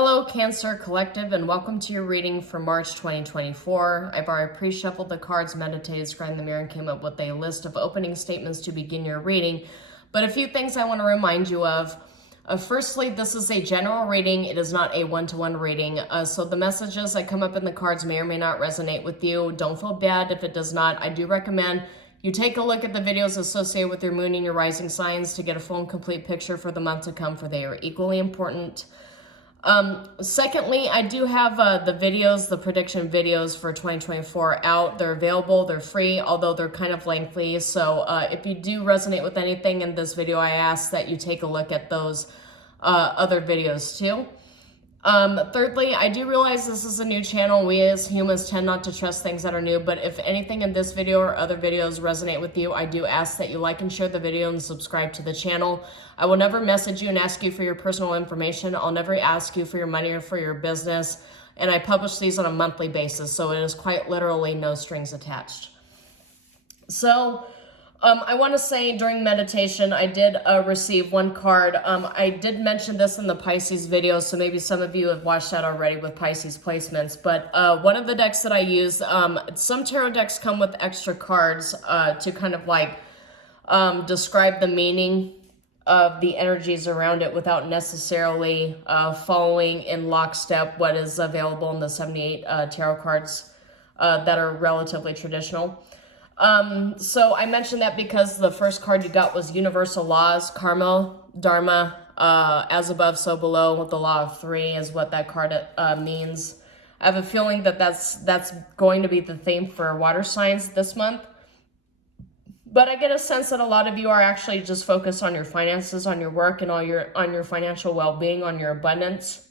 Hello, Cancer Collective, and welcome to your reading for March 2024. I've already pre-shuffled the cards, meditated, scryed in the mirror, and came up with a list of opening statements to begin your reading. But a few things I want to remind you of. Firstly, this is a general reading. It is not a one-to-one reading. So the messages that come up in the cards may or may not resonate with you. Don't feel bad if it does not. I do recommend you take a look at the videos associated with your moon and your rising signs to get a full and complete picture for the month to come, for they are equally important. Secondly, I do have the videos, the prediction videos for 2024 out. They're available, they're free, although they're kind of lengthy. So if you do resonate with anything in this video, I ask that you take a look at those other videos too. Thirdly, I do realize this is a new channel. We as humans tend not to trust things that are new, but if anything in this video or other videos resonate with you, I do ask that you like and share the video and subscribe to the channel. I will never message you and ask you for your personal information. I'll never ask you for your money or for your business, and I publish these on a monthly basis, so it is quite literally no strings attached. So I want to say during meditation, I did receive one card. I did mention this in the Pisces video, so maybe some of you have watched that already with Pisces placements. But one of the decks that I use, some tarot decks come with extra cards to kind of like describe the meaning of the energies around it without necessarily following in lockstep what is available in the 78 tarot cards that are relatively traditional. So I mentioned that because the first card you got was Universal Laws, Karma, Dharma, as above, so below, with the Law of Three is what that card means. I have a feeling that that's going to be the theme for water signs this month. But I get a sense that a lot of you are actually just focused on your finances, on your work, and on your financial well-being, on your abundance.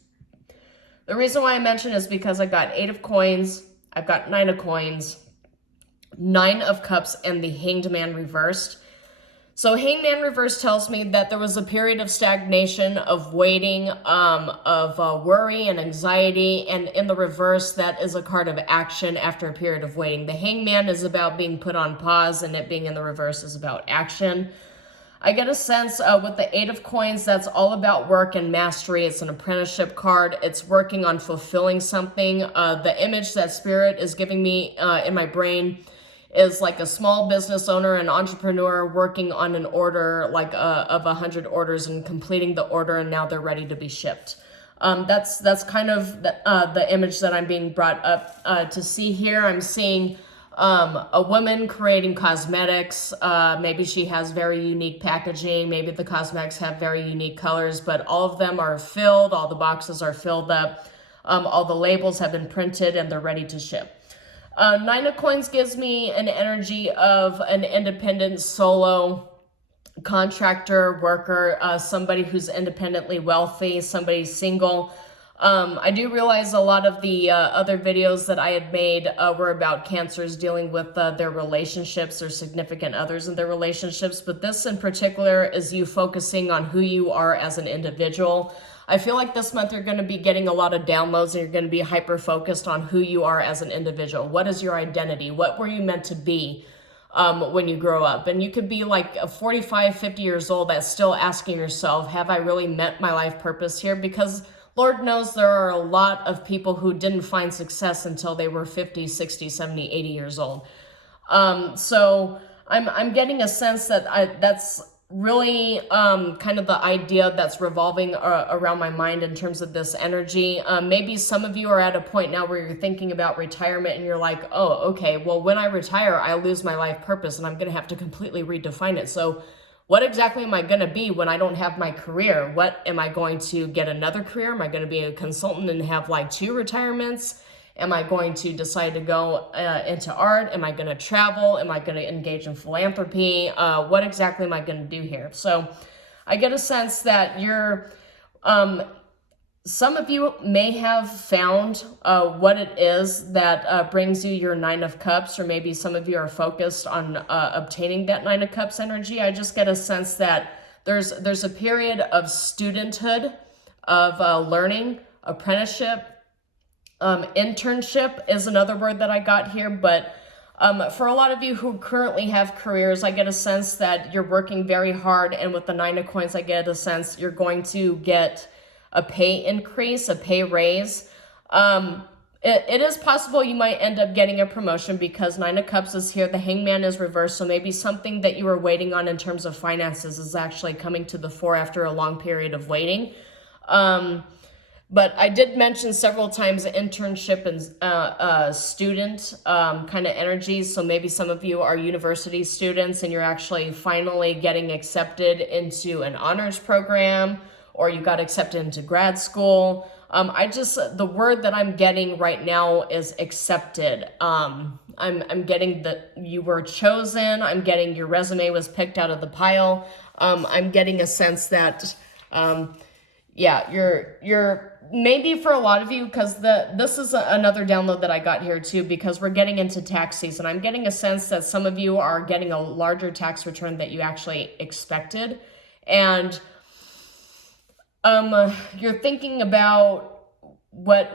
The reason why I mention is because I got 8 of coins, I've got 9 of coins, 9 of cups, and the Hanged Man reversed. So Hanged Man reversed tells me that there was a period of stagnation, of waiting, of worry and anxiety, and in the reverse, that is a card of action after a period of waiting. The Hanged Man is about being put on pause, and it being in the reverse is about action. I get a sense with the 8 of coins, that's all about work and mastery. It's an apprenticeship card. It's working on fulfilling something. The image that Spirit is giving me in my brain is like a small business owner, an entrepreneur working on an order like of 100 orders and completing the order, and now they're ready to be shipped. That's kind of the image that I'm being brought up to see here. I'm seeing a woman creating cosmetics. Maybe she has very unique packaging. Maybe the cosmetics have very unique colors, but all of them are filled. All the boxes are filled up. All the labels have been printed and they're ready to ship. 9 of coins gives me an energy of an independent solo contractor, worker, somebody who's independently wealthy, somebody single. I do realize a lot of the other videos that I had made were about Cancers dealing with their relationships or significant others in their relationships, but this in particular is you focusing on who you are as an individual. I feel like this month you're going to be getting a lot of downloads, and you're going to be hyper-focused on who you are as an individual. What is your identity? What were you meant to be when you grow up? And you could be like a 45, 50 years old that's still asking yourself, have I really met my life purpose here? Because Lord knows there are a lot of people who didn't find success until they were 50, 60, 70, 80 years old. So I'm getting a sense that that's really kind of the idea that's revolving around my mind in terms of this energy. Maybe some of you are at a point now where you're thinking about retirement and you're like, oh, okay, well, when I retire, I lose my life purpose and I'm going to have to completely redefine it. So what exactly am I going to be when I don't have my career? What am I going to get another career? Am I going to be a consultant and have like 2 retirements? Am I going to decide to go into art? Am I going to travel? Am I going to engage in philanthropy? What exactly am I going to do here? So I get a sense that you're, some of you may have found what it is that brings you your 9 of Cups, or maybe some of you are focused on obtaining that 9 of Cups energy. I just get a sense that there's a period of studenthood, of learning, apprenticeship. Internship is another word that I got here, but for a lot of you who currently have careers, I get a sense that you're working very hard, and with the 9 of coins, I get a sense you're going to get a pay increase, a pay raise. It is possible you might end up getting a promotion because Nine of Cups is here. The Hangman is reversed. So maybe something that you were waiting on in terms of finances is actually coming to the fore after a long period of waiting. But I did mention several times internship and student kind of energies. So maybe some of you are university students and you're actually finally getting accepted into an honors program, or you got accepted into grad school. The word that I'm getting right now is accepted. I'm getting that you were chosen. I'm getting your resume was picked out of the pile. I'm getting a sense that, yeah, you're maybe for a lot of you, because this is another download that I got here too, because we're getting into tax season. I'm getting a sense that some of you are getting a larger tax return that you actually expected. And you're thinking about what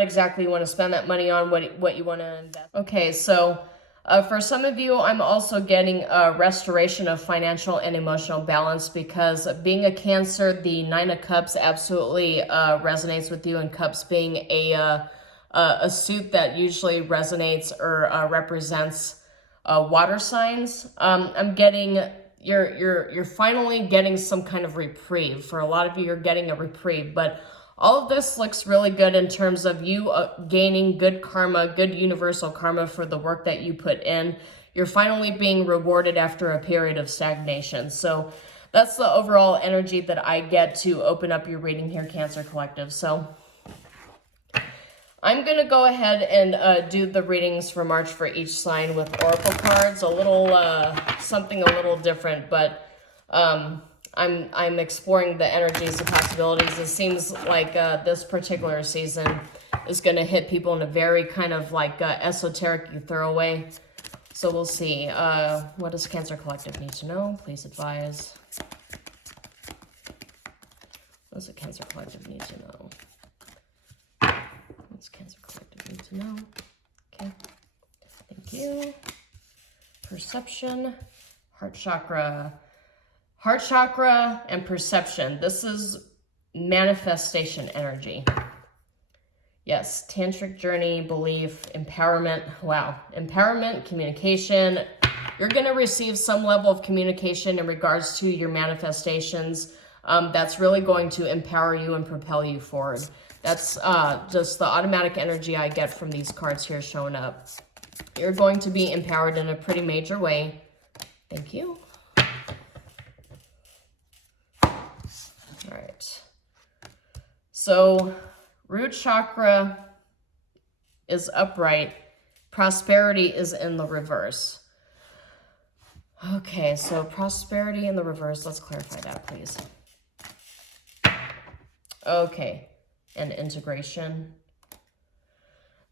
exactly you want to spend that money on, what you want to invest. Okay, so for some of you, I'm also getting a restoration of financial and emotional balance, because being a Cancer, the Nine of Cups absolutely resonates with you, and Cups being a suit that usually resonates or represents water signs. I'm getting you're finally getting some kind of reprieve. For a lot of you, you're getting a reprieve, but all of this looks really good in terms of you gaining good karma, good universal karma for the work that you put in. You're finally being rewarded after a period of stagnation. So that's the overall energy that I get to open up your reading here, Cancer Collective. So I'm going to go ahead and do the readings for March for each sign with oracle cards. A little something a little different, but I'm exploring the energies, the possibilities. It seems like this particular season is going to hit people in a very kind of like esoteric, thorough way. So we'll see. What does Cancer Collective need to know? Please advise. What does the Cancer Collective need to know? What's Cancer Collective need to know? Okay. Thank you. Perception. Heart chakra. Heart chakra and perception. This is manifestation energy. Yes, tantric journey, belief, empowerment. Wow. Empowerment, communication. You're going to receive some level of communication in regards to your manifestations. That's really going to empower you and propel you forward. That's just the automatic energy I get from these cards here showing up. You're going to be empowered in a pretty major way. Thank you. All right. So root chakra is upright. Prosperity is in the reverse. Okay, so prosperity in the reverse. Let's clarify that, please. Okay, and integration.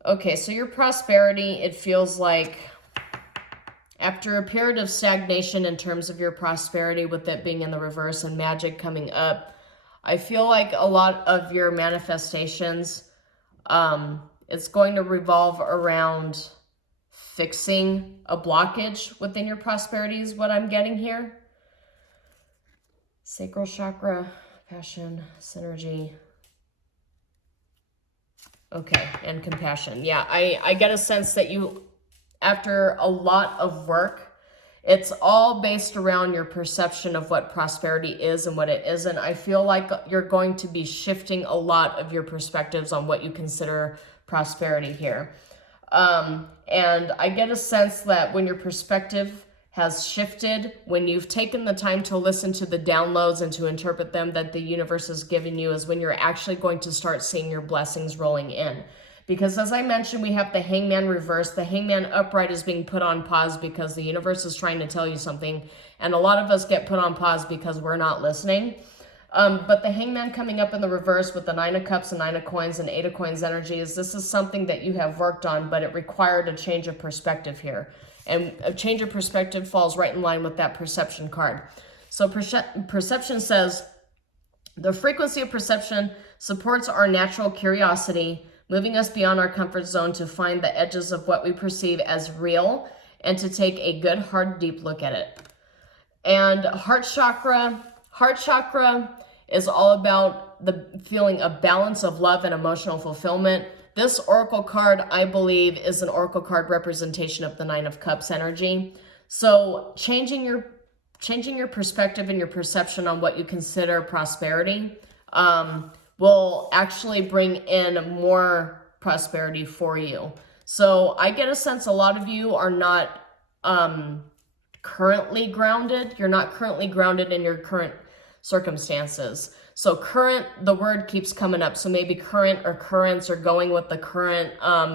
Okay, so your prosperity, it feels like after a period of stagnation in terms of your prosperity, with it being in the reverse and magic coming up, I feel like a lot of your manifestations, it's going to revolve around fixing a blockage within your prosperity is what I'm getting here. Sacral chakra, passion, synergy. Okay, and compassion. Yeah, I get a sense that you, after a lot of work, it's all based around your perception of what prosperity is and what it isn't. I feel like you're going to be shifting a lot of your perspectives on what you consider prosperity here. And I get a sense that when your perspective has shifted, when you've taken the time to listen to the downloads and to interpret them that the universe has given you, is when you're actually going to start seeing your blessings rolling in. Because as I mentioned, we have the Hangman reversed. The Hangman upright is being put on pause because the universe is trying to tell you something. And a lot of us get put on pause because we're not listening. But the Hangman coming up in the reverse with the Nine of Cups and Nine of Coins and Eight of Coins energies, this is something that you have worked on, but it required a change of perspective here. And a change of perspective falls right in line with that perception card. So perception says, the frequency of perception supports our natural curiosity, moving us beyond our comfort zone to find the edges of what we perceive as real and to take a good, hard, deep look at it. And heart chakra is all about the feeling of balance of love and emotional fulfillment. This oracle card, I believe, is an oracle card representation of the Nine of Cups energy. So changing your perspective and your perception on what you consider prosperity will actually bring in more prosperity for you. So I get a sense a lot of you are not currently grounded. You're not currently grounded in your current circumstances. So current, the word keeps coming up. So maybe current or currents, or going with the current,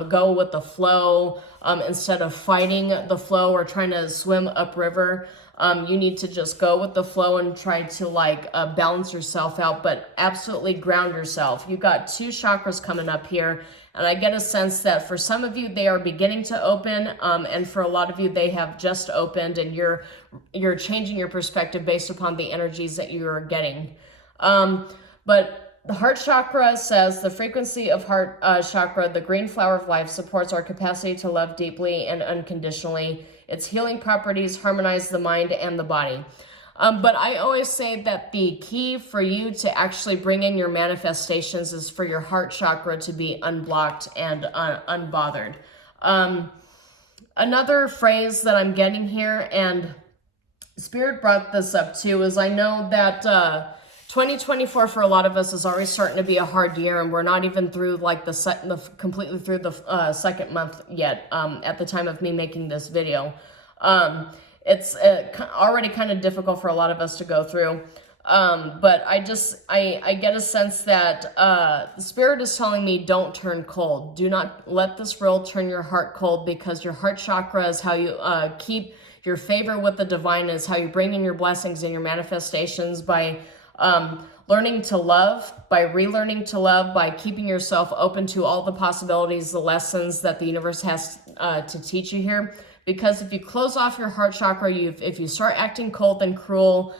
go with the flow instead of fighting the flow or trying to swim upriver. You need to just go with the flow and try to like balance yourself out, but absolutely ground yourself. You've got 2 chakras coming up here, and I get a sense that for some of you, they are beginning to open, and for a lot of you, they have just opened, and you're changing your perspective based upon the energies that you are getting. But the heart chakra says the frequency of heart chakra, the green flower of life, supports our capacity to love deeply and unconditionally. Its healing properties harmonize the mind and the body. But I always say that the key for you to actually bring in your manifestations is for your heart chakra to be unblocked and unbothered. Another phrase that I'm getting here, and Spirit brought this up too, is I know that 2024 for a lot of us is already starting to be a hard year, and we're not even through like completely through the second month yet at the time of me making this video. It's already kind of difficult for a lot of us to go through. But I get a sense that the Spirit is telling me don't turn cold. Do not let this world turn your heart cold, because your heart chakra is how you keep your favor with the divine, is how you bring in your blessings and your manifestations by learning to love, by relearning to love, by keeping yourself open to all the possibilities, the lessons that the universe has to teach you here. Because if you close off your heart chakra, if you start acting cold and cruel,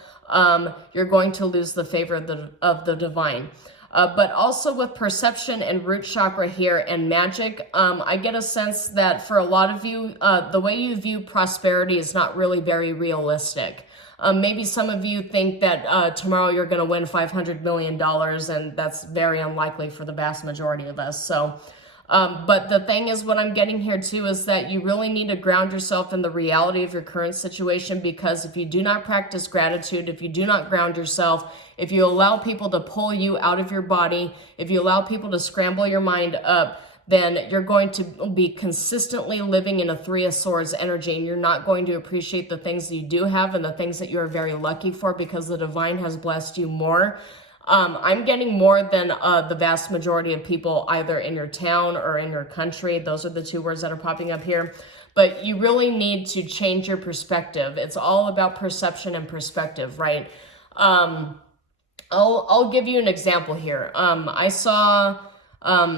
you're going to lose the favor of the divine. But also with perception and root chakra here and magic, I get a sense that for a lot of you, the way you view prosperity is not really very realistic. Maybe some of you think that tomorrow you're going to win $500 million, and that's very unlikely for the vast majority of us. So, but the thing is, what I'm getting here too is that you really need to ground yourself in the reality of your current situation, because if you do not practice gratitude, if you do not ground yourself, if you allow people to pull you out of your body, if you allow people to scramble your mind up, then you're going to be consistently living in a 3 of Swords energy, and you're not going to appreciate the things that you do have and the things that you are very lucky for, because the divine has blessed you more. I'm getting more than the vast majority of people either in your town or in your country. Those are the 2 words that are popping up here. But you really need to change your perspective. It's all about perception and perspective, right? I'll give you an example here. I saw...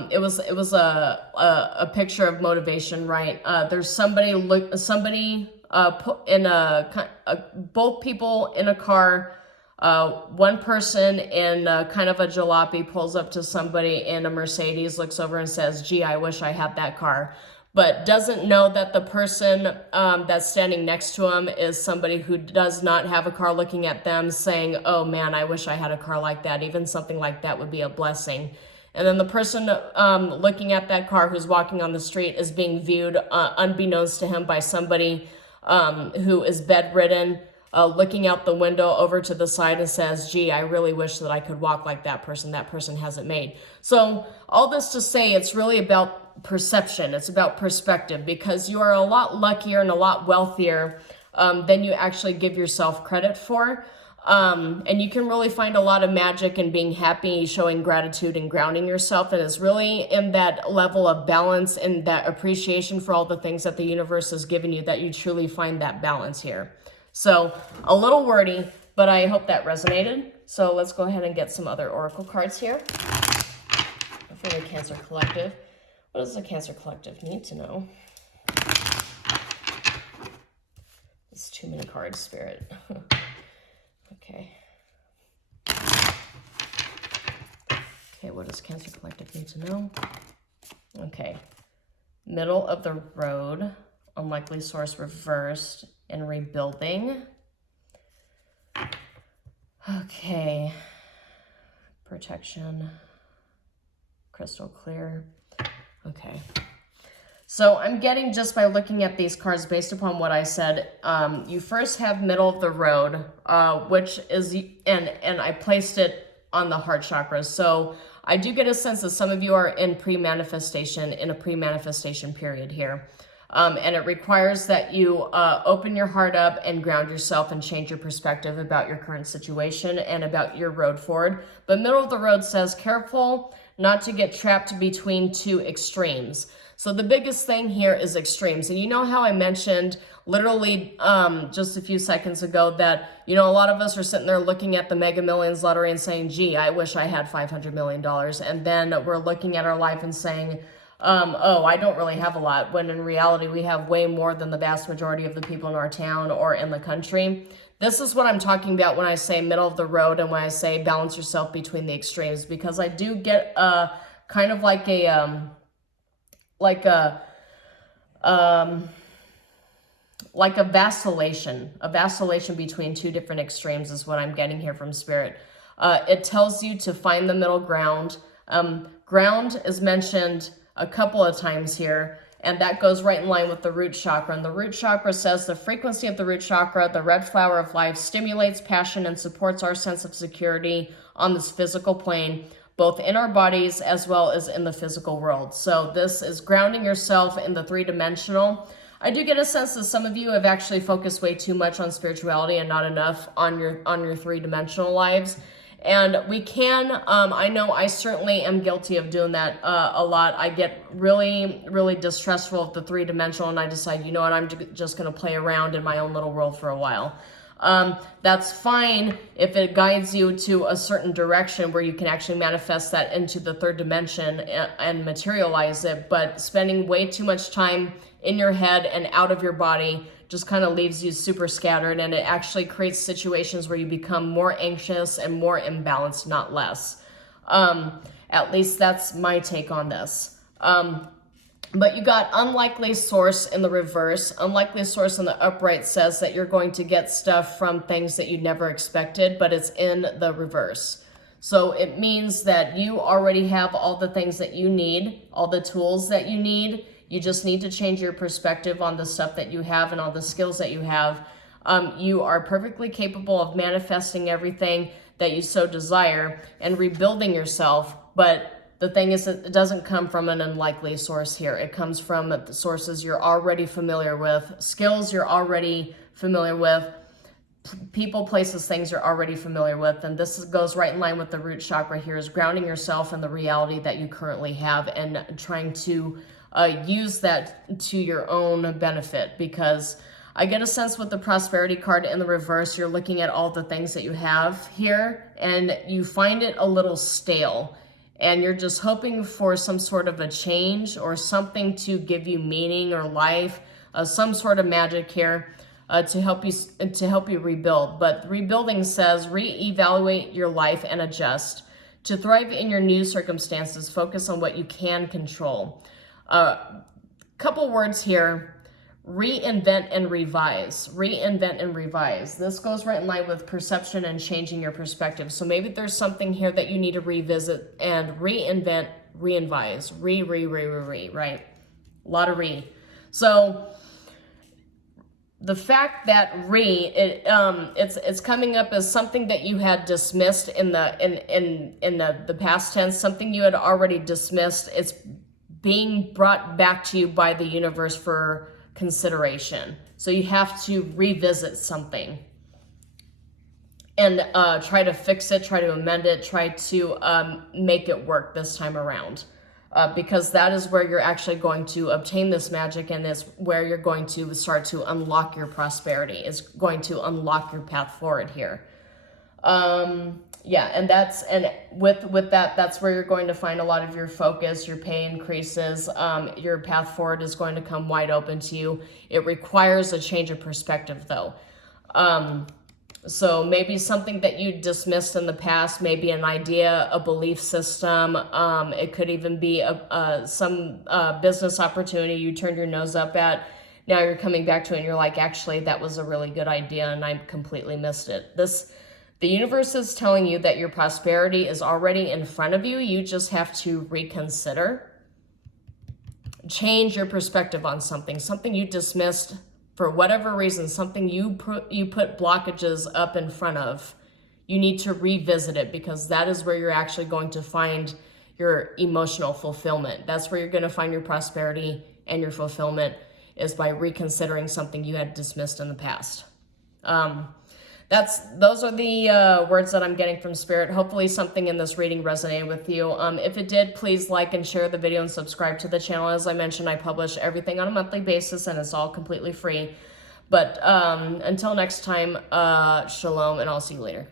it was a picture of motivation, right? There's somebody put in both people in a car. One person in kind of a jalopy pulls up to somebody in a Mercedes, looks over and says, "Gee, I wish I had that car," but doesn't know that the person that's standing next to him is somebody who does not have a car, looking at them saying, "Oh man, I wish I had a car like that." Even something like that would be a blessing. And then the person looking at that car who's walking on the street is being viewed unbeknownst to him by somebody who is bedridden, looking out the window over to the side and says, "Gee, I really wish that I could walk like that person. That person hasn't made." So all this to say, it's really about perception. It's about perspective, because you are a lot luckier and a lot wealthier than you actually give yourself credit for. And you can really find a lot of magic in being happy, showing gratitude, and grounding yourself. And it's really in that level of balance and that appreciation for all the things that the universe has given you that you truly find that balance here. So a little wordy, but I hope that resonated. So let's go ahead and get some other oracle cards here for the Cancer Collective. What does the Cancer Collective need to know? It's too many cards, Spirit. Okay. Okay, what does Cancer Collective need to know? Okay. Middle of the road, unlikely source reversed, and rebuilding. Okay. protection, crystal clear. Okay. So I'm getting, just by looking at these cards, based upon what I said, you first have middle of the road, which is, and I placed it on the heart chakra. So I do get a sense that some of you are in pre-manifestation, in a pre-manifestation period here. And it requires that you open your heart up and ground yourself and change your perspective about your current situation and about your road forward. But middle of the road says, careful not to get trapped between two extremes. So the biggest thing here is extremes. And you know how I mentioned literally just a few seconds ago that, you know, a lot of us are sitting there looking at the Mega Millions lottery and saying, gee, I wish I had $500 million. And then we're looking at our life and saying, oh, I don't really have a lot, when in reality we have way more than the vast majority of the people in our town or in the country. This is what I'm talking about when I say middle of the road and when I say balance yourself between the extremes, because I do get kind of like a vacillation between two different extremes is what I'm getting here from Spirit. It tells you to find the middle ground. Ground is mentioned a couple of times here, and that goes right in line with the root chakra. And the root chakra says the frequency of the root chakra, the red flower of life, stimulates passion and supports our sense of security on this physical plane, both in our bodies as well as in the physical world. So this is grounding yourself in the three-dimensional. I do get a sense that some of you have actually focused way too much on spirituality and not enough on your three-dimensional lives. And we can, I know I certainly am guilty of doing that a lot. I get really, really distrustful of the three-dimensional, and I decide, you know what, I'm just going to play around in my own little world for a while. That's fine if it guides you to a certain direction where you can actually manifest that into the third dimension and materialize it. But spending way too much time in your head and out of your body just kind of leaves you super scattered, and it actually creates situations where you become more anxious and more imbalanced, not less. At least that's my take on this. But you got unlikely source in the reverse. Unlikely source in the upright says that you're going to get stuff from things that you never expected, but it's in the reverse. So it means that you already have all the things that you need, all the tools that you need. You just need to change your perspective on the stuff that you have and all the skills that you have. You are perfectly capable of manifesting everything that you so desire and rebuilding yourself. But the thing is that it doesn't come from an unlikely source here. It comes from the sources you're already familiar with, skills you're already familiar with, people, places, things you're already familiar with. And this goes right in line with the root chakra here, is grounding yourself in the reality that you currently have and trying to use that to your own benefit. Because I get a sense with the prosperity card in the reverse, you're looking at all the things that you have here and you find it a little stale, and you're just hoping for some sort of a change or something to give you meaning or life, some sort of magic here to help you rebuild. But rebuilding says reevaluate your life and adjust. To thrive in your new circumstances, focus on what you can control. Couple words here: reinvent and revise. Reinvent and revise. This goes right in line with perception and changing your perspective. So maybe there's something here that you need to revisit and reinvent, reinvise, right? A lot of re. So the fact that it's coming up as something that you had dismissed in the past tense, something you had already dismissed. It's being brought back to you by the universe for consideration. So you have to revisit something and try to fix it, try to amend it, try to make it work this time around. Because that is where you're actually going to obtain this magic, and it's where you're going to start to unlock your prosperity. It's going to unlock your path forward here. Yeah, and with that, that's where you're going to find a lot of your focus, your pay increases, your path forward is going to come wide open to you. It requires a change of perspective though. So maybe something that you dismissed in the past, maybe an idea, a belief system. It could even be some business opportunity you turned your nose up at. Now you're coming back to it and you're like, actually, that was a really good idea and I completely missed it. The universe is telling you that your prosperity is already in front of you. You just have to reconsider. Change your perspective on something you dismissed for whatever reason, something you put blockages up in front of. You need to revisit it, because that is where you're actually going to find your emotional fulfillment. That's where you're going to find your prosperity and your fulfillment, is by reconsidering something you had dismissed in the past. Those are the words that I'm getting from Spirit. Hopefully something in this reading resonated with you. If it did, please like and share the video and subscribe to the channel. As I mentioned, I publish everything on a monthly basis, and it's all completely free. But until next time, shalom, and I'll see you later.